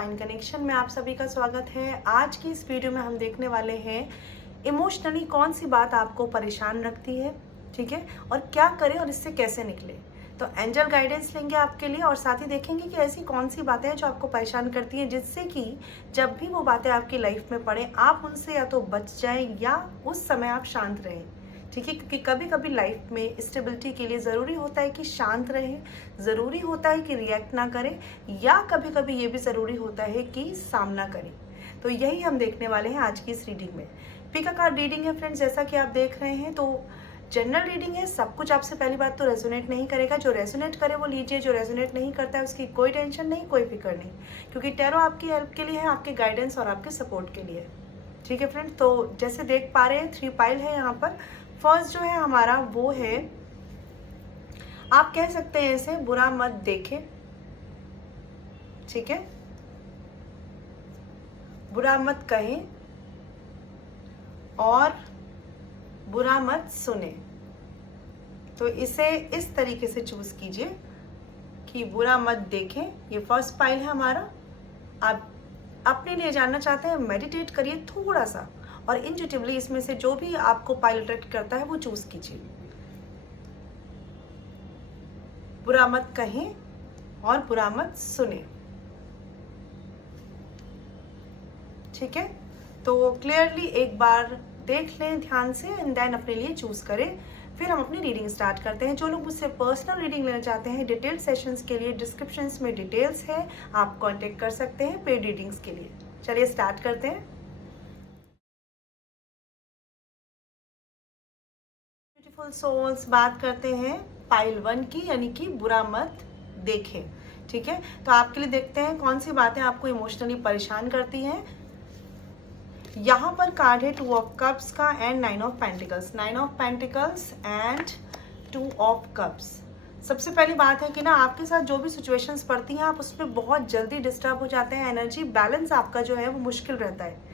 Divine connection में आप सभी का स्वागत है। आज की इस वीडियो में हम देखने वाले हैं इमोशनली कौन सी बात आपको परेशान रखती है, ठीक है, और क्या करें और इससे कैसे निकले। तो एंजल गाइडेंस लेंगे आपके लिए और साथ ही देखेंगे कि ऐसी कौन सी बातें हैं जो आपको परेशान करती हैं, जिससे कि जब भी वो बातें आपकी लाइफ में पड़े आप उनसे या तो बच जाएं या उस समय आप शांत रहें, ठीक है। क्योंकि कभी कभी लाइफ में स्टेबिलिटी के लिए ज़रूरी होता है कि शांत रहें, ज़रूरी होता है कि रिएक्ट ना करें, या कभी कभी ये भी ज़रूरी होता है कि सामना करें। तो यही हम देखने वाले हैं आज की इस रीडिंग में। पिक अ कार्ड रीडिंग है फ्रेंड्स, जैसा कि आप देख रहे हैं। तो जनरल रीडिंग है, सब कुछ आपसे पहली बात तो रेजोनेट नहीं करेगा। जो रेजोनेट करे वो लीजिए, जो रेजोनेट नहीं करता है उसकी कोई टेंशन नहीं, कोई फिक्र नहीं, क्योंकि टैरो आपकी हेल्प के लिए है, आपके गाइडेंस और आपके सपोर्ट के लिए, ठीक है फ्रेंड। तो जैसे देख पा रहे हैं 3 पाइल है यहाँ पर। फर्स्ट जो है हमारा वो है, आप कह सकते हैं इसे बुरा मत देखे, ठीक है, बुरा मत कहे और बुरा मत सुने। तो इसे इस तरीके से चूज कीजिए कि बुरा मत देखें, ये फर्स्ट पाइल है हमारा। आप अपने लिए जानना चाहते हैं, मेडिटेट करिए थोड़ा सा और इंट्यूटिवली इसमें से जो भी आपको पाइल अट्रैक्ट करता है वो चूज कीजिए। बुरा मत कहें और बुरा मत सुने, ठीक है। तो क्लियरली एक बार देख लें ध्यान से एंड देन अपने लिए चूज करें। फिर हम अपनी रीडिंग स्टार्ट करते हैं। जो लोग मुझसे पर्सनल रीडिंग लेना चाहते हैं डिटेल सेशंस के लिए, डिस्क्रिप्शंस में डिटेल्स है, आप कांटेक्ट कर सकते हैं पेड रीडिंग्स के लिए। चलिए स्टार्ट करते हैं। ब्यूटीफुल सोल्स, बात करते हैं पाइल 1 की, यानी कि बुरा मत देखें, ठीक है। तो आपके लिए देखते हैं कौन सी बातें आपको इमोशनली परेशान करती हैं। यहाँ पर कार्ड है 2 ऑफ कप्स का and 9 of pentacles, 9 of pentacles and 2 of cups. सबसे पहली बात है कि ना आपके साथ जो भी सिचुएशंस पड़ती हैं आप उसमें बहुत जल्दी डिस्टर्ब हो जाते हैं। एनर्जी बैलेंस आपका जो है वो मुश्किल रहता है।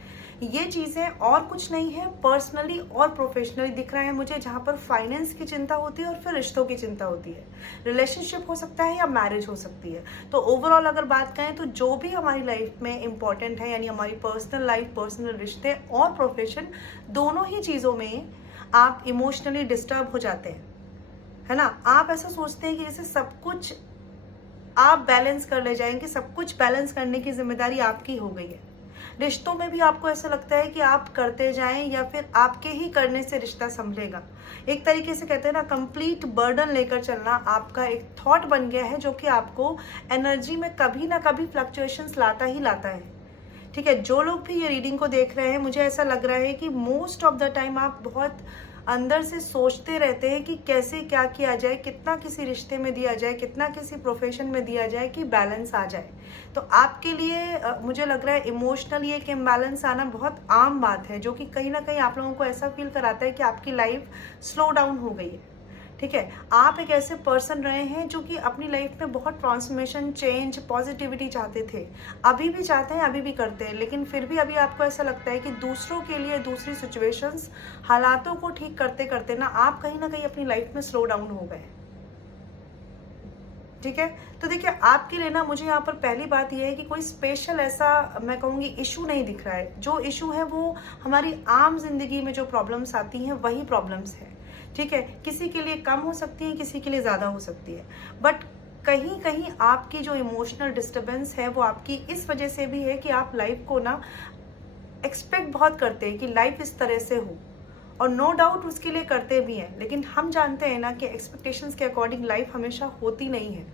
ये चीज़ें और कुछ नहीं है, पर्सनली और प्रोफेशनली दिख रहा है मुझे, जहाँ पर फाइनेंस की चिंता होती है और फिर रिश्तों की चिंता होती है। रिलेशनशिप हो सकता है या मैरिज हो सकती है। तो ओवरऑल अगर बात करें तो जो भी हमारी लाइफ में इम्पॉर्टेंट है, यानी हमारी पर्सनल लाइफ, पर्सनल रिश्ते और प्रोफेशन, दोनों ही चीज़ों में आप इमोशनली डिस्टर्ब हो जाते हैं, है ना। आप ऐसा सोचते हैं कि जैसे सब कुछ आप बैलेंस कर ले जाएंगे, सब कुछ बैलेंस करने की जिम्मेदारी आपकी हो गई है। रिश्तों में भी आपको ऐसा लगता है कि आप करते जाएं या फिर आपके ही करने से रिश्ता संभलेगा। एक तरीके से कहते हैं ना, कंप्लीट बर्डन लेकर चलना आपका एक थॉट बन गया है, जो कि आपको एनर्जी में कभी ना कभी फ्लक्चुएशंस लाता ही लाता है, ठीक है। जो लोग भी ये रीडिंग को देख रहे हैं, मुझे ऐसा लग रहा है कि मोस्ट ऑफ द टाइम आप बहुत अंदर से सोचते रहते हैं कि कैसे क्या किया जाए, कितना किसी रिश्ते में दिया जाए, कितना किसी प्रोफेशन में दिया जाए कि बैलेंस आ जाए। तो आपके लिए मुझे लग रहा है इमोशनली एक इम्बैलेंस आना बहुत आम बात है, जो कि कहीं ना कहीं आप लोगों को ऐसा फील कराता है कि आपकी लाइफ स्लो डाउन हो गई है, ठीक है। आप एक ऐसे पर्सन रहे हैं जो कि अपनी लाइफ में बहुत ट्रांसफॉर्मेशन, चेंज, पॉजिटिविटी चाहते थे, अभी भी चाहते हैं, अभी भी करते हैं, लेकिन फिर भी अभी आपको ऐसा लगता है कि दूसरों के लिए, दूसरी सिचुएशंस, हालातों को ठीक करते करते ना आप कहीं ना कहीं अपनी लाइफ में स्लो डाउन हो गए, ठीक है। तो देखिए आपके लिए ना मुझे यहाँ पर पहली बात यह है कि कोई स्पेशल ऐसा मैं कहूँगी इशू नहीं दिख रहा है। जो इशू है वो हमारी आम जिंदगी में जो प्रॉब्लम्स आती हैं वही प्रॉब्लम्स है, ठीक है। किसी के लिए कम हो सकती है, किसी के लिए ज़्यादा हो सकती है, बट कहीं कहीं आपकी जो इमोशनल डिस्टर्बेंस है वो आपकी इस वजह से भी है कि आप लाइफ को ना एक्सपेक्ट बहुत करते हैं कि लाइफ इस तरह से हो, और नो डाउट उसके लिए करते भी हैं, लेकिन हम जानते हैं ना कि एक्सपेक्टेशंस के अकॉर्डिंग लाइफ हमेशा होती नहीं है,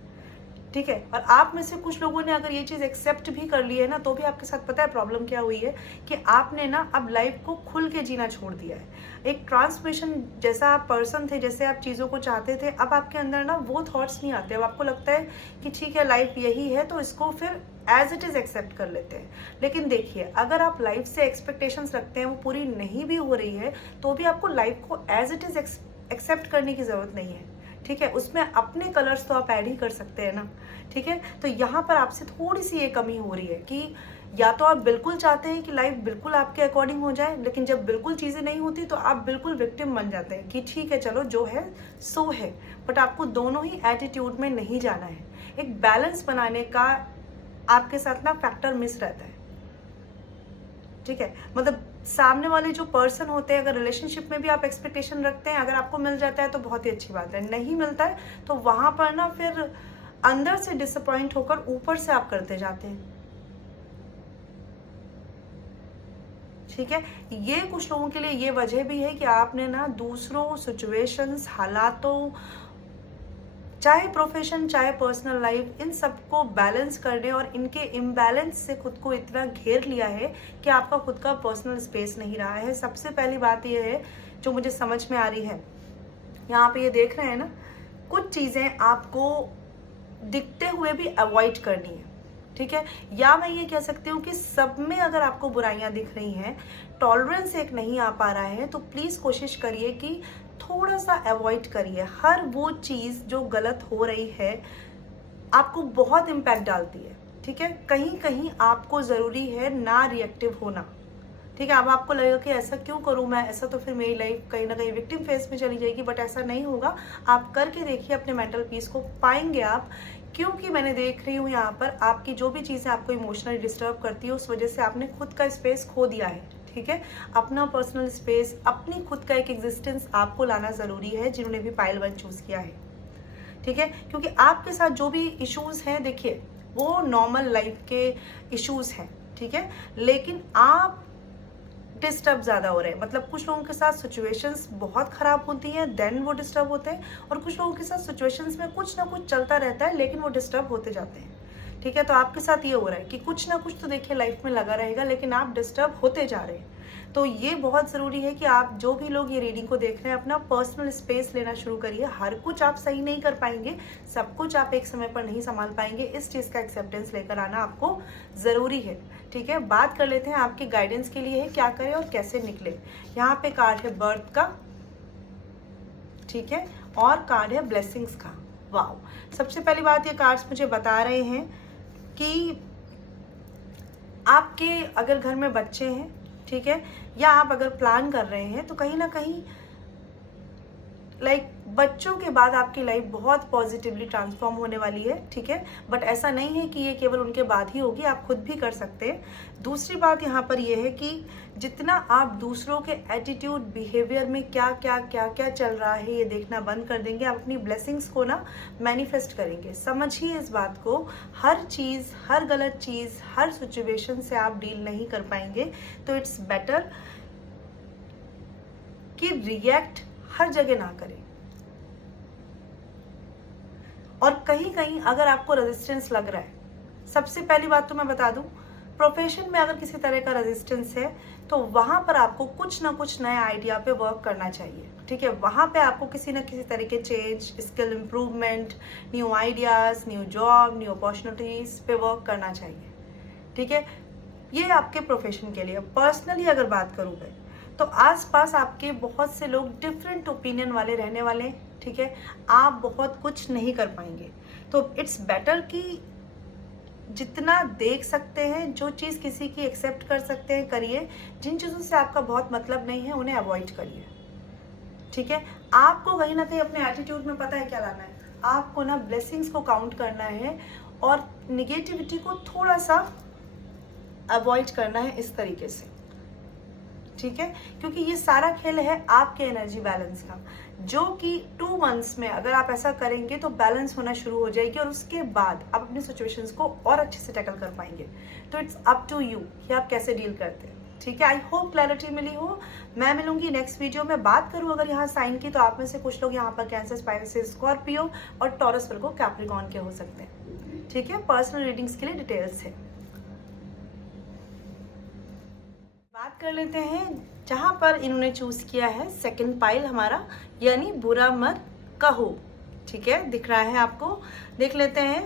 ठीक है। और आप में से कुछ लोगों ने अगर ये चीज़ एक्सेप्ट भी कर ली है ना, तो भी आपके साथ पता है प्रॉब्लम क्या हुई है कि आपने ना अब लाइफ को खुल के जीना छोड़ दिया है। एक ट्रांसफॉर्मेशन, जैसा आप पर्सन थे, जैसे आप चीज़ों को चाहते थे, अब आपके अंदर ना वो थॉट्स नहीं आते। अब आपको लगता है कि ठीक है लाइफ यही है, तो इसको फिर एज इट इज़ एक्सेप्ट कर लेते हैं। लेकिन देखिए अगर आप लाइफ से एक्सपेक्टेशंस रखते हैं, वो पूरी नहीं भी हो रही है, तो भी आपको लाइफ को एज इट इज़ एक्सेप्ट करने की ज़रूरत नहीं है, ठीक है। उसमें अपने कलर्स तो आप ऐड ही कर सकते हैं ना, ठीक है। तो यहाँ पर आपसे थोड़ी सी ये कमी हो रही है कि या तो आप बिल्कुल चाहते हैं कि लाइफ बिल्कुल आपके अकॉर्डिंग हो जाए, लेकिन जब बिल्कुल चीज़ें नहीं होती तो आप बिल्कुल विक्टिम बन जाते हैं कि ठीक है चलो जो है सो है। बट आपको दोनों ही एटीट्यूड में नहीं जाना है। एक बैलेंस बनाने का आपके साथ ना फैक्टर मिस रहता है, ठीक है। मतलब सामने वाले जो पर्सन होते हैं, अगर रिलेशनशिप में भी आप एक्सपेक्टेशन रखते हैं, अगर आपको मिल जाता है तो बहुत ही अच्छी बात है, नहीं मिलता है तो वहां पर ना फिर अंदर से डिसअपॉइंट होकर ऊपर से आप करते जाते हैं, ठीक है। ये कुछ लोगों के लिए ये वजह भी है कि आपने ना दूसरों, सिचुएशंस, हालातों, चाहे प्रोफेशन चाहे पर्सनल लाइफ, इन सबको बैलेंस करने और इनके इम्बैलेंस से खुद को इतना घेर लिया है कि आपका खुद का पर्सनल स्पेस नहीं रहा है। सबसे पहली बात यह है जो मुझे समझ में आ रही है, यहाँ पे ये देख रहे हैं ना, कुछ चीज़ें आपको दिखते हुए भी अवॉइड करनी है, ठीक है। या मैं ये कह सकती हूँ कि सब में अगर आपको बुराइयां दिख रही हैं, टॉलरेंस एक नहीं आ पा रहा है, तो प्लीज़ कोशिश करिए कि थोड़ा सा अवॉइड करिए। हर वो चीज़ जो गलत हो रही है आपको बहुत इम्पैक्ट डालती है, ठीक है। कहीं कहीं आपको ज़रूरी है ना रिएक्टिव होना, ठीक है। अब आपको लगेगा कि ऐसा क्यों करूं मैं, ऐसा तो फिर मेरी लाइफ कहीं ना कहीं विक्टिम फेस में चली जाएगी, बट ऐसा नहीं होगा। आप करके देखिए, अपने मेंटल पीस को पाएंगे आप। क्योंकि मैंने देख रही हूँ यहाँ पर आपकी जो भी चीज़ें आपको इमोशनली डिस्टर्ब करती है, उस वजह से आपने खुद का स्पेस खो दिया है, ठीक है। अपना पर्सनल स्पेस, अपनी खुद का एक एग्जिस्टेंस आपको लाना ज़रूरी है, जिन्होंने भी पाइल 1 चूज़ किया है, ठीक है। क्योंकि आपके साथ जो भी इश्यूज़ हैं, देखिए वो नॉर्मल लाइफ के इश्यूज़ हैं, ठीक है, लेकिन आप डिस्टर्ब ज़्यादा हो रहे हैं। मतलब कुछ लोगों के साथ सिचुएशंस बहुत ख़राब होती हैं, देन वो डिस्टर्ब होते हैं, और कुछ लोगों के साथ सिचुएशंस में कुछ ना कुछ चलता रहता है लेकिन वो डिस्टर्ब होते जाते हैं, ठीक है। तो आपके साथ ये हो रहा है कि कुछ ना कुछ तो देखिए लाइफ में लगा रहेगा, लेकिन आप डिस्टर्ब होते जा रहे हैं। तो ये बहुत ज़रूरी है कि आप जो भी लोग ये रीडिंग को देख रहे हैं, अपना पर्सनल स्पेस लेना शुरू करिए। हर कुछ आप सही नहीं कर पाएंगे, सब कुछ आप एक समय पर नहीं संभाल पाएंगे, इस चीज़ का एक्सेप्टेंस लेकर आना आपको ज़रूरी है, ठीक है। बात कर लेते हैं आपके गाइडेंस के लिए है क्या करें और कैसे निकले। यहाँ पे कार्ड है बर्थ का, ठीक है, और कार्ड है ब्लेसिंग्स का। वाओ, सबसे पहली बात ये कार्ड्स मुझे बता रहे हैं कि आपके अगर घर में बच्चे हैं, ठीक है, या आप अगर प्लान कर रहे हैं, तो कहीं ना कहीं बच्चों के बाद आपकी लाइफ बहुत पॉजिटिवली ट्रांसफॉर्म होने वाली है, ठीक है। बट ऐसा नहीं है कि ये केवल उनके बाद ही होगी, आप खुद भी कर सकते हैं। दूसरी बात यहाँ पर ये है कि जितना आप दूसरों के एटीट्यूड, बिहेवियर में क्या क्या क्या क्या चल रहा है ये देखना बंद कर देंगे, आप अपनी ब्लेसिंग्स को ना मैनिफेस्ट करेंगे। समझिए इस बात को, हर चीज़, हर गलत चीज़, हर सिचुएशन से आप डील नहीं कर पाएंगे, तो इट्स बेटर कि रिएक्ट हर जगह ना करें। और कहीं कहीं अगर आपको रेजिस्टेंस लग रहा है, सबसे पहली बात तो मैं बता दूं, प्रोफेशन में अगर किसी तरह का रेजिस्टेंस है तो वहां पर आपको कुछ ना कुछ नए आइडिया पे वर्क करना चाहिए, ठीक है। वहां पे आपको किसी ना किसी तरह के change, skill improvement, new ideas, new job, new opportunities पे वर्क करना चाहिए, ठीक है। ये आपके प्रोफेशन के लिए। पर्सनली अगर बात करूँ मैं, तो आसपास आपके बहुत से लोग डिफरेंट ओपिनियन वाले रहने वाले हैं, ठीक है। आप बहुत कुछ नहीं कर पाएंगे, तो इट्स बेटर कि जितना देख सकते हैं, जो चीज़ किसी की एक्सेप्ट कर सकते हैं करिए, जिन चीज़ों से आपका बहुत मतलब नहीं है उन्हें अवॉइड करिए, ठीक है। आपको कहीं ना कहीं अपने एटीट्यूड में पता है क्या लाना है, आपको ना ब्लेसिंग्स को काउंट करना है और निगेटिविटी को थोड़ा सा अवॉइड करना है इस तरीके से, ठीक है। क्योंकि ये सारा खेल है आपके एनर्जी बैलेंस का, जो कि 2 मंथ्स में अगर आप ऐसा करेंगे तो बैलेंस होना शुरू हो जाएगी, और उसके बाद आप अपनी सिचुएशंस को और अच्छे से टैकल कर पाएंगे। तो इट्स अप टू यू कि आप कैसे डील करते हैं, ठीक है। आई होप क्लैरिटी मिली हो। मैं मिलूंगी नेक्स्ट वीडियो में। बात करूं अगर यहाँ साइन की, तो आप में से कुछ लोग यहाँ पर कैंसर, स्पाइसिस, स्कॉर्पियो और टॉरस, वर्गो, कैप्रिकॉर्न के हो सकते हैं, ठीक है। पर्सनल रीडिंग्स के लिए डिटेल्स है। बात कर लेते हैं जहां पर इन्होंने चूज किया है सेकंड पाइल हमारा, यानी बुरा मत कहो, ठीक है। दिख रहा है आपको, देख लेते हैं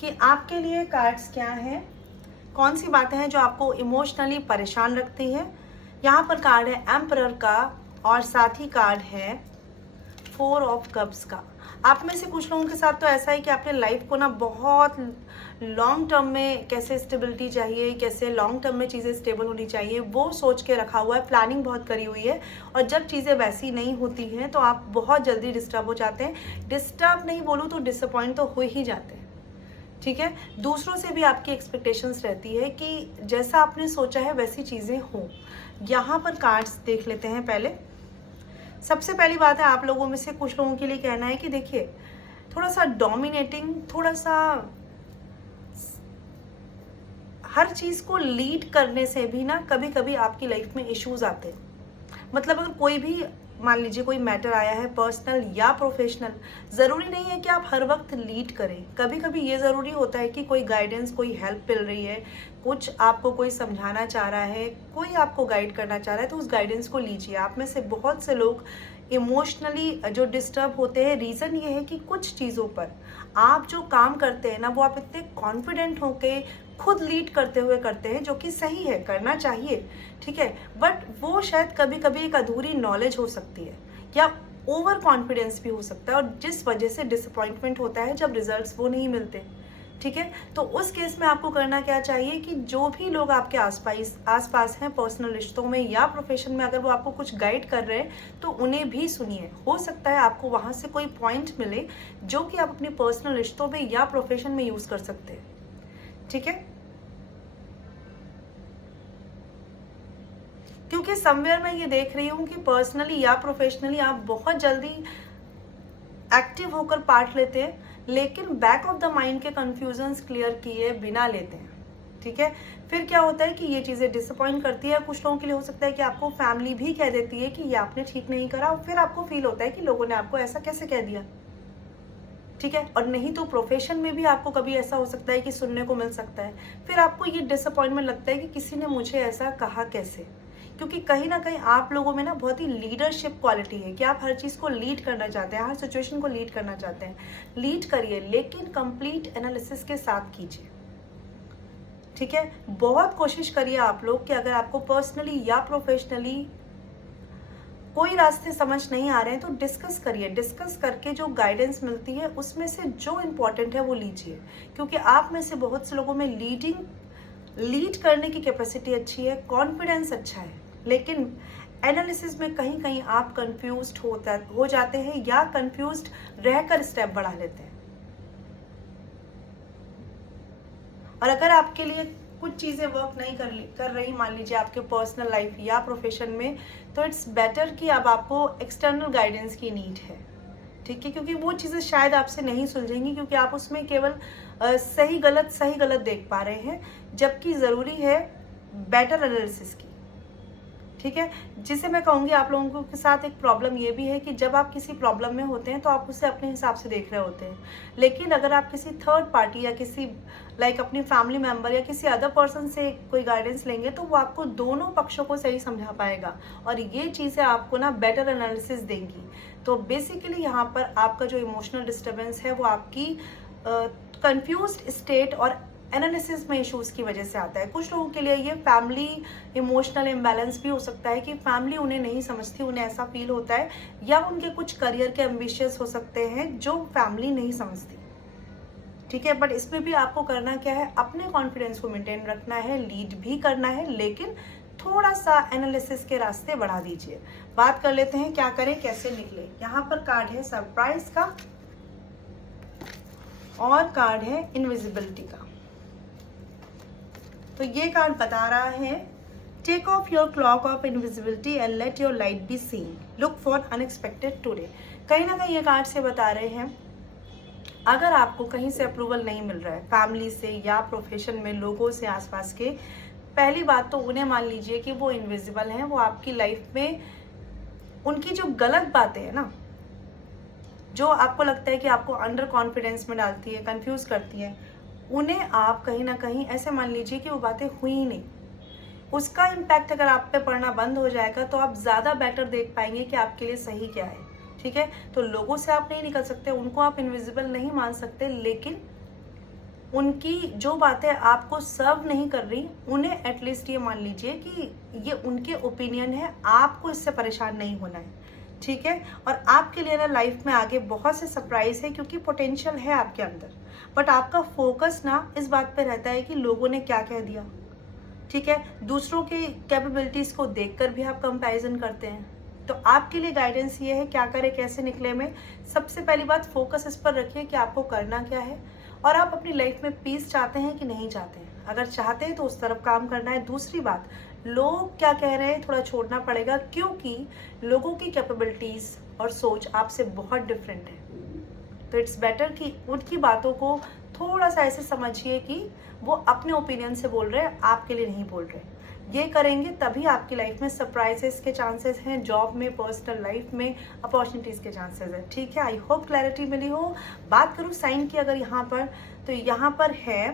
कि आपके लिए कार्ड्स क्या हैं, कौन सी बातें हैं जो आपको इमोशनली परेशान रखती हैं। यहाँ पर कार्ड है एम्परर का, और साथ ही कार्ड है 4 ऑफ कप्स का। आप में से कुछ लोगों के साथ तो ऐसा है कि आपने लाइफ को ना बहुत लॉन्ग टर्म में कैसे स्टेबिलिटी चाहिए, कैसे लॉन्ग टर्म में चीज़ें स्टेबल होनी चाहिए, वो सोच के रखा हुआ है, प्लानिंग बहुत करी हुई है, और जब चीज़ें वैसी नहीं होती हैं तो आप बहुत जल्दी डिस्टर्ब हो जाते हैं। डिस्टर्ब नहीं बोलूँ तो डिसअपॉइंट तो हो ही जाते हैं, ठीक है। दूसरों से भी आपकी एक्सपेक्टेशंस रहती है कि जैसा आपने सोचा है वैसी चीज़ें हों। यहाँ पर कार्ड्स देख लेते हैं पहले। सबसे पहली बात है, आप लोगों में से कुछ लोगों के लिए कहना है कि देखिए, थोड़ा सा डोमिनेटिंग, थोड़ा सा हर चीज़ को लीड करने से भी ना कभी कभी आपकी लाइफ में इश्यूज आते हैं। मतलब अगर कोई भी मान लीजिए कोई मैटर आया है पर्सनल या प्रोफेशनल, ज़रूरी नहीं है कि आप हर वक्त लीड करें। कभी कभी ये ज़रूरी होता है कि कोई गाइडेंस, कोई हेल्प मिल रही है, कुछ आपको कोई समझाना चाह रहा है, कोई आपको गाइड करना चाह रहा है, तो उस गाइडेंस को लीजिए। आप में से बहुत से लोग इमोशनली जो डिस्टर्ब होते हैं, रीज़न ये है कि कुछ चीज़ों पर आप जो काम करते हैं ना, वो आप इतने कॉन्फिडेंट होके खुद लीड करते हुए करते हैं, जो कि सही है, करना चाहिए, ठीक है। बट वो शायद कभी कभी एक अधूरी नॉलेज हो सकती है या ओवर कॉन्फिडेंस भी हो सकता है, और जिस वजह से डिसअपॉइंटमेंट होता है जब रिजल्ट्स वो नहीं मिलते, ठीक है। तो उस केस में आपको करना क्या चाहिए कि जो भी लोग आपके आसपास हैं, पर्सनल रिश्तों में या प्रोफेशन में, अगर वो आपको कुछ गाइड कर रहे हैं तो उन्हें भी सुनिए। हो सकता है आपको वहां से कोई पॉइंट मिले जो कि आप अपने पर्सनल रिश्तों में या प्रोफेशन में यूज कर सकते हैं, ठीक है। क्योंकि समवेयर मैं ये देख रही हूँ कि पर्सनली या प्रोफेशनली आप बहुत जल्दी एक्टिव होकर पार्ट लेते हैं, लेकिन बैक ऑफ द माइंड के कंफ्यूजन्स क्लियर किए बिना लेते हैं, ठीक है। फिर क्या होता है कि ये चीज़ें डिसअपॉइंट करती है। कुछ लोगों के लिए हो सकता है कि आपको फैमिली भी कह देती है कि ये आपने ठीक नहीं करा, और फिर आपको फील होता है कि लोगों ने आपको ऐसा कैसे कह दिया, ठीक है। और नहीं तो प्रोफेशन में भी आपको कभी ऐसा हो सकता है कि सुनने को मिल सकता है, फिर आपको ये डिसअपॉइंटमेंट लगता है कि किसी ने मुझे ऐसा कहा कैसे। क्योंकि कहीं ना कहीं आप लोगों में ना बहुत ही लीडरशिप क्वालिटी है कि आप हर चीज़ को लीड करना चाहते हैं, हर सिचुएशन को लीड करना चाहते हैं। लीड करिए, लेकिन कंप्लीट एनालिसिस के साथ कीजिए, ठीक है। बहुत कोशिश करिए आप लोग कि अगर आपको पर्सनली या प्रोफेशनली कोई रास्ते समझ नहीं आ रहे हैं तो डिस्कस करिए। डिस्कस करके जो गाइडेंस मिलती है उसमें से जो इम्पोर्टेंट है वो लीजिए, क्योंकि आप में से बहुत से लोगों में लीड करने की कैपेसिटी अच्छी है, कॉन्फिडेंस अच्छा है, लेकिन एनालिसिस में कहीं कहीं आप कंफ्यूज्ड हो जाते हैं या कंफ्यूज्ड रहकर स्टेप बढ़ा लेते हैं। और अगर आपके लिए कुछ चीज़ें वर्क नहीं कर रही, मान लीजिए आपके पर्सनल लाइफ या प्रोफेशन में, तो इट्स बेटर कि अब आपको एक्सटर्नल गाइडेंस की नीड है, ठीक है। क्योंकि वो चीज़ें शायद आपसे नहीं सुलझेंगी, क्योंकि आप उसमें केवल सही गलत देख पा रहे हैं, जबकि ज़रूरी है बेटर एनालिसिस की, ठीक है। जिसे मैं कहूँगी आप लोगों के साथ एक प्रॉब्लम ये भी है कि जब आप किसी प्रॉब्लम में होते हैं तो आप उसे अपने हिसाब से देख रहे होते हैं, लेकिन अगर आप किसी थर्ड पार्टी या किसी अपनी फैमिली मेंबर या किसी अदर पर्सन से कोई गाइडेंस लेंगे तो वो आपको दोनों पक्षों को सही समझा पाएगा, और ये चीज़ें आपको ना बेटर एनालिसिस देंगी। तो बेसिकली यहाँ पर आपका जो इमोशनल डिस्टर्बेंस है वो आपकी कंफ्यूज्ड स्टेट और एनालिसिस में इश्यूज की वजह से आता है। कुछ लोगों के लिए ये फैमिली इमोशनल इम्बैलेंस भी हो सकता है कि फैमिली उन्हें नहीं समझती, उन्हें ऐसा फील होता है, या उनके कुछ करियर के एम्बिशियस हो सकते हैं जो फैमिली नहीं समझती, ठीक है। बट इसमें भी आपको करना क्या है, अपने कॉन्फिडेंस को मेंटेन रखना है, लीड भी करना है, लेकिन थोड़ा सा एनालिसिस के रास्ते बढ़ा दीजिए। बात कर लेते हैं क्या करें, कैसे निकले। यहाँ पर कार्ड है सरप्राइज का और कार्ड है इनविजिबिलिटी का। तो ये कार्ड बता रहा है, take off your cloak of invisibility and let your light be seen, look for unexpected today. कहीं ना कहीं ये कार्ड से बता रहे हैं, अगर आपको कहीं से अप्रूवल नहीं मिल रहा है, फैमिली से या प्रोफेशन में लोगों से आसपास के, पहली बात तो उन्हें मान लीजिए कि वो इनविजिबल हैं, वो आपकी लाइफ में उनकी जो गलत बातें हैं ना, जो आपको लगता है कि आपको अंडर कॉन्फिडेंस में डालती है, कंफ्यूज करती है, उन्हें आप कहीं ना कहीं ऐसे मान लीजिए कि वो बातें हुई ही नहीं। उसका इम्पैक्ट अगर आप पे पड़ना बंद हो जाएगा तो आप ज़्यादा बेटर देख पाएंगे कि आपके लिए सही क्या है, ठीक है। तो लोगों से आप नहीं निकल सकते, उनको आप इनविजिबल नहीं मान सकते, लेकिन उनकी जो बातें आपको सर्व नहीं कर रही, उन्हें एटलीस्ट ये मान लीजिए कि ये उनके ओपिनियन है, आपको इससे परेशान नहीं होना है, ठीक है। और आपके लिए ना लाइफ में आगे बहुत से सरप्राइज है, क्योंकि पोटेंशियल है आपके अंदर, बट आपका फोकस ना इस बात पे रहता है कि लोगों ने क्या कह दिया, ठीक है। दूसरों के कैपेबिलिटीज को देखकर भी आप कंपैरिजन करते हैं। तो आपके लिए गाइडेंस ये है, क्या करें कैसे निकले में, सबसे पहली बात फोकस इस पर रखिए कि आपको करना क्या है, और आप अपनी लाइफ में पीस चाहते हैं कि नहीं चाहते हैं। अगर चाहते हैं तो उस तरफ काम करना है। दूसरी बात, लोग क्या कह रहे हैं थोड़ा छोड़ना पड़ेगा, क्योंकि लोगों की कैपेबिलिटीज़ और सोच आपसे बहुत डिफरेंट है। तो इट्स बेटर कि उनकी बातों को थोड़ा सा ऐसे समझिए कि वो अपने ओपिनियन से बोल रहे हैं, आपके लिए नहीं बोल रहे। ये करेंगे तभी आपकी लाइफ में सरप्राइजेस के चांसेस हैं, जॉब में, पर्सनल लाइफ में अपॉर्चुनिटीज़ के चांसेस हैं। ठीक है, आई होप क्लैरिटी मिली हो। बात करूँ साइन की अगर यहाँ पर, तो यहाँ पर है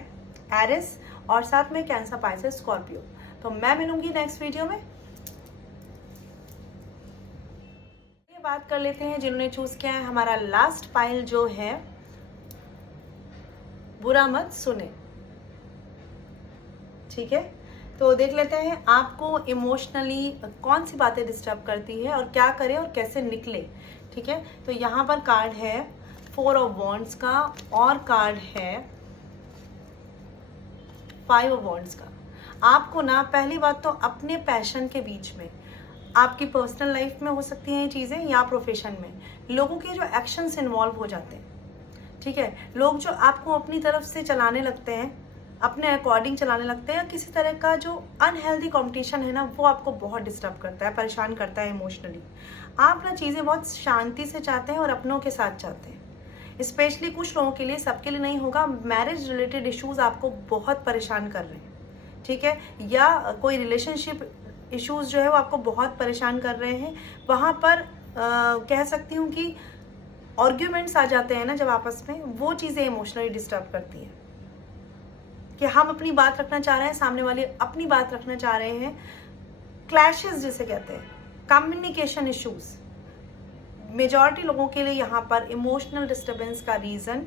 एरिस और साथ में कैंसर, पाइसेस, स्कॉर्पियो। तो मैं मिलूंगी नेक्स्ट वीडियो में। ये बात कर लेते हैं जिन्होंने चूज किया है हमारा लास्ट पाइल जो है बुरा मत सुने। ठीक है, तो देख लेते हैं आपको इमोशनली कौन सी बातें डिस्टर्ब करती है और क्या करें और कैसे निकले। ठीक है, तो यहाँ पर कार्ड है 4 ऑफ वॉन्ड्स का और कार्ड है 5 ऑफ वॉन्ड्स का। आपको ना पहली बात तो अपने पैशन के बीच में, आपकी पर्सनल लाइफ में हो सकती हैं ये चीज़ें या प्रोफेशन में, लोगों के जो एक्शंस इन्वॉल्व हो जाते हैं। ठीक है, लोग जो आपको अपनी तरफ से चलाने लगते हैं, अपने अकॉर्डिंग चलाने लगते हैं, या किसी तरह का जो अनहेल्दी कंपटीशन है ना, वो आपको बहुत डिस्टर्ब करता है, परेशान करता है इमोशनली। आप ना चीज़ें बहुत शांति से चाहते हैं और अपनों के साथ चाहते हैं। स्पेशली कुछ लोगों के लिए, सबके लिए नहीं होगा, मैरिज रिलेटेड इश्यूज आपको बहुत परेशान कर रहे हैं। ठीक है, या कोई रिलेशनशिप इश्यूज जो है वो आपको बहुत परेशान कर रहे हैं। वहाँ पर कह सकती हूँ कि आर्ग्यूमेंट्स आ जाते हैं ना जब आपस में, वो चीज़ें इमोशनली डिस्टर्ब करती हैं कि हम अपनी बात रखना चाह रहे हैं, सामने वाले अपनी बात रखना चाह रहे हैं। क्लैशेस जिसे कहते हैं, कम्युनिकेशन इश्यूज, मेजॉरिटी लोगों के लिए यहाँ पर इमोशनल डिस्टर्बेंस का रीज़न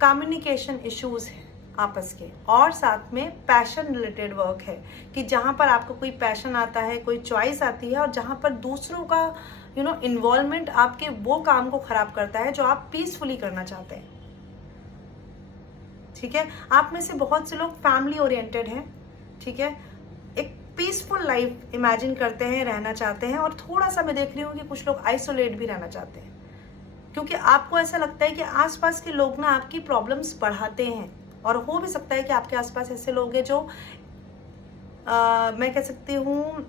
कम्युनिकेशन इश्यूज है आपस के, और साथ में पैशन रिलेटेड वर्क है कि जहाँ पर आपको कोई पैशन आता है, कोई चॉइस आती है, और जहाँ पर दूसरों का इन्वॉल्वमेंट आपके वो काम को खराब करता है जो आप पीसफुली करना चाहते हैं। ठीक है, आप में से बहुत से लोग फैमिली ओरिएंटेड हैं। ठीक है, एक पीसफुल लाइफ इमेजिन करते हैं, रहना चाहते हैं, और थोड़ा सा मैं देख रही हूँ कि कुछ लोग आइसोलेट भी रहना चाहते हैं, क्योंकि आपको ऐसा लगता है कि आसपास के लोग ना आपकी प्रॉब्लम्स बढ़ाते हैं। और हो भी सकता है कि आपके आसपास ऐसे लोग हैं जो मैं कह सकती हूँ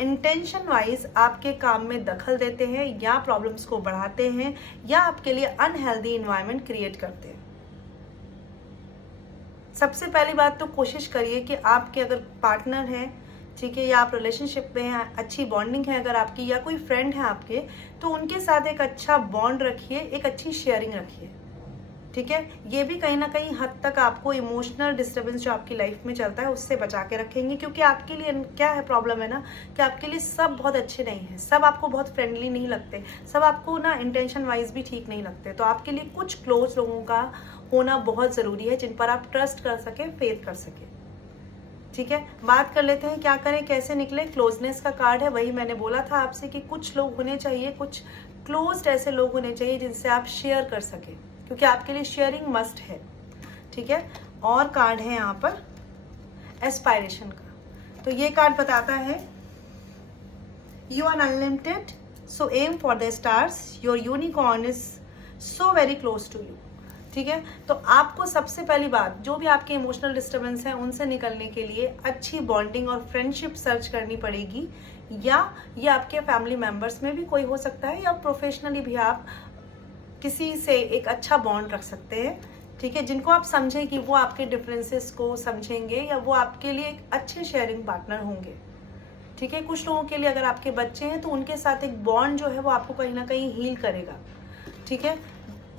इंटेंशन वाइज आपके काम में दखल देते हैं, या प्रॉब्लम्स को बढ़ाते हैं, या आपके लिए अनहेल्दी इन्वायरमेंट क्रिएट करते हैं। सबसे पहली बात तो कोशिश करिए कि आपके अगर पार्टनर हैं, ठीक है, या आप रिलेशनशिप में हैं, अच्छी बॉन्डिंग है अगर आपकी, या कोई फ्रेंड है आपके, तो उनके साथ एक अच्छा बॉन्ड रखिए, एक अच्छी शेयरिंग रखिए। ठीक है, ये भी कहीं ना कहीं हद तक आपको इमोशनल डिस्टर्बेंस जो आपकी लाइफ में चलता है उससे बचा के रखेंगे। क्योंकि आपके लिए क्या है, प्रॉब्लम है ना कि आपके लिए सब बहुत अच्छे नहीं हैं, सब आपको बहुत फ्रेंडली नहीं लगते, सब आपको ना इंटेंशन वाइज भी ठीक नहीं लगते। तो आपके लिए कुछ क्लोज लोगों का होना बहुत ज़रूरी है जिन पर आप ट्रस्ट कर सकें, फेथ कर सकें। ठीक है, बात कर लेते हैं क्या करें, कैसे निकले। क्लोजनेस का कार्ड है, वही मैंने बोला था आपसे कि कुछ लोग होने चाहिए, कुछ क्लोज्ड ऐसे लोग होने चाहिए जिनसे आप शेयर कर सकें, क्योंकि आपके लिए शेयरिंग मस्ट है। ठीक है, और कार्ड है यहाँ पर एस्पायरेशन का। तो ये कार्ड बताता है you are unlimited, so aim for the stars, your unicorn is so very close to you. ठीक है, तो आपको सबसे पहली बात, जो भी आपके इमोशनल डिस्टर्बेंस है उनसे निकलने के लिए अच्छी बॉन्डिंग और फ्रेंडशिप सर्च करनी पड़ेगी, या ये आपके फैमिली मेम्बर्स में भी कोई हो सकता है, या प्रोफेशनली भी आप किसी से एक अच्छा बॉन्ड रख सकते हैं। ठीक है, जिनको आप समझें कि वो आपके डिफरेंसेस को समझेंगे, या वो आपके लिए एक अच्छे शेयरिंग पार्टनर होंगे। ठीक है, कुछ लोगों के लिए अगर आपके बच्चे हैं तो उनके साथ एक बॉन्ड जो है वो आपको कहीं ना कहीं हील करेगा। ठीक है,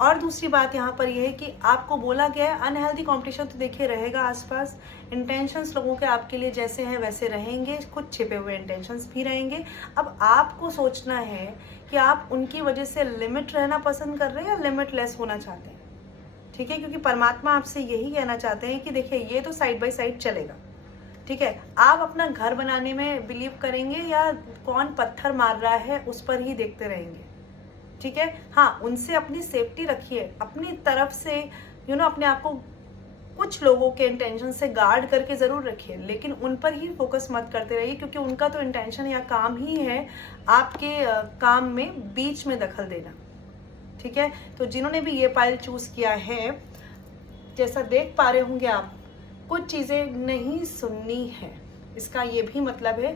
और दूसरी बात यहाँ पर यह है कि आपको बोला गया है अनहेल्दी कंपटीशन तो देखिए रहेगा आसपास, इंटेंशंस लोगों के आपके लिए जैसे हैं वैसे रहेंगे, कुछ छिपे हुए इंटेंशंस भी रहेंगे। अब आपको सोचना है कि आप उनकी वजह से लिमिट रहना पसंद कर रहे हैं या लिमिटलेस होना चाहते हैं। ठीक है, क्योंकि परमात्मा आपसे यही कहना चाहते हैं कि देखिए ये तो साइड बाय साइड चलेगा। ठीक है, आप अपना घर बनाने में बिलीव करेंगे या कौन पत्थर मार रहा है उस पर ही देखते रहेंगे। ठीक है, हाँ, उनसे अपनी सेफ्टी रखिए, अपनी तरफ से अपने आप को कुछ लोगों के इंटेंशन से गार्ड करके ज़रूर रखिए, लेकिन उन पर ही फोकस मत करते रहिए, क्योंकि उनका तो इंटेंशन या काम ही है आपके काम में बीच में दखल देना। ठीक है, तो जिन्होंने भी ये पाइल चूज़ किया है जैसा देख पा रहे होंगे आप, कुछ चीज़ें नहीं सुननी है, इसका ये भी मतलब है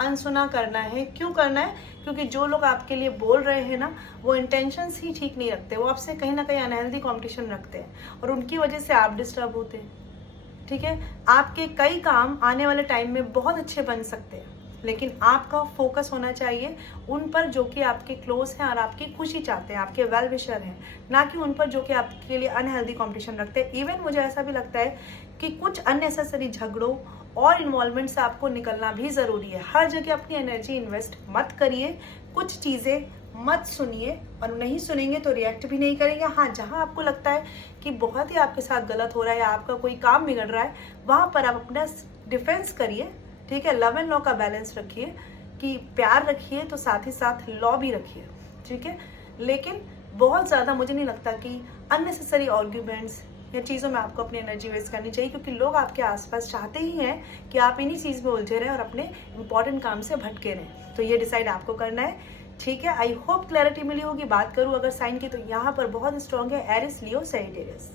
अनसुना करना है। क्यों करना है? क्योंकि जो लोग आपके लिए बोल रहे हैं ना, वो इंटेंशंस ही ठीक नहीं रखते, वो आपसे कहीं ना कहीं अनहेल्दी कंपटीशन रखते हैं और उनकी वजह से आप डिस्टर्ब होते हैं। ठीक है, आपके कई काम आने वाले टाइम में बहुत अच्छे बन सकते हैं, लेकिन आपका फोकस होना चाहिए उन पर जो कि आपके क्लोज हैं और आपकी खुशी चाहते हैं, आपके वेल विशर हैं, ना कि उन पर जो कि आपके लिए अनहेल्दी कंपटीशन रखते हैं। इवन मुझे ऐसा भी लगता है कि कुछ अननेसेसरी झगड़ों और इन्वॉल्वमेंट से आपको निकलना भी ज़रूरी है। हर जगह अपनी एनर्जी इन्वेस्ट मत करिए, कुछ चीज़ें मत सुनिए, और नहीं सुनेंगे तो रिएक्ट भी नहीं करेंगे। हाँ, जहाँ आपको लगता है कि बहुत ही आपके साथ गलत हो रहा है या आपका कोई काम बिगड़ रहा है, वहाँ पर आप अपना डिफेंस करिए। ठीक है, लव एंड लॉ का बैलेंस रखिए, कि प्यार रखिए तो साथ ही साथ लॉ भी रखिए। ठीक है, लेकिन बहुत ज़्यादा मुझे नहीं लगता कि अननेसेसरी आर्ग्यूमेंट्स या चीज़ों में आपको अपनी एनर्जी वेस्ट करनी चाहिए, क्योंकि लोग आपके आसपास चाहते ही हैं कि आप इन्हीं चीज़ में उलझे रहें और अपने इंपॉर्टेंट काम से भटके रहें। तो ये डिसाइड आपको करना है। ठीक है, आई होप क्लैरिटी मिली होगी। बात करूँ अगर साइन की, तो यहाँ पर बहुत स्ट्रॉन्ग है एरिस, लियो, सैजिटेरियस।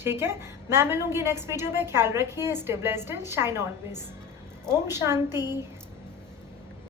ठीक है, मैं मिलूंगी नेक्स्ट वीडियो में। ख्याल रखिए, stay blessed and shine always. ओम शांति।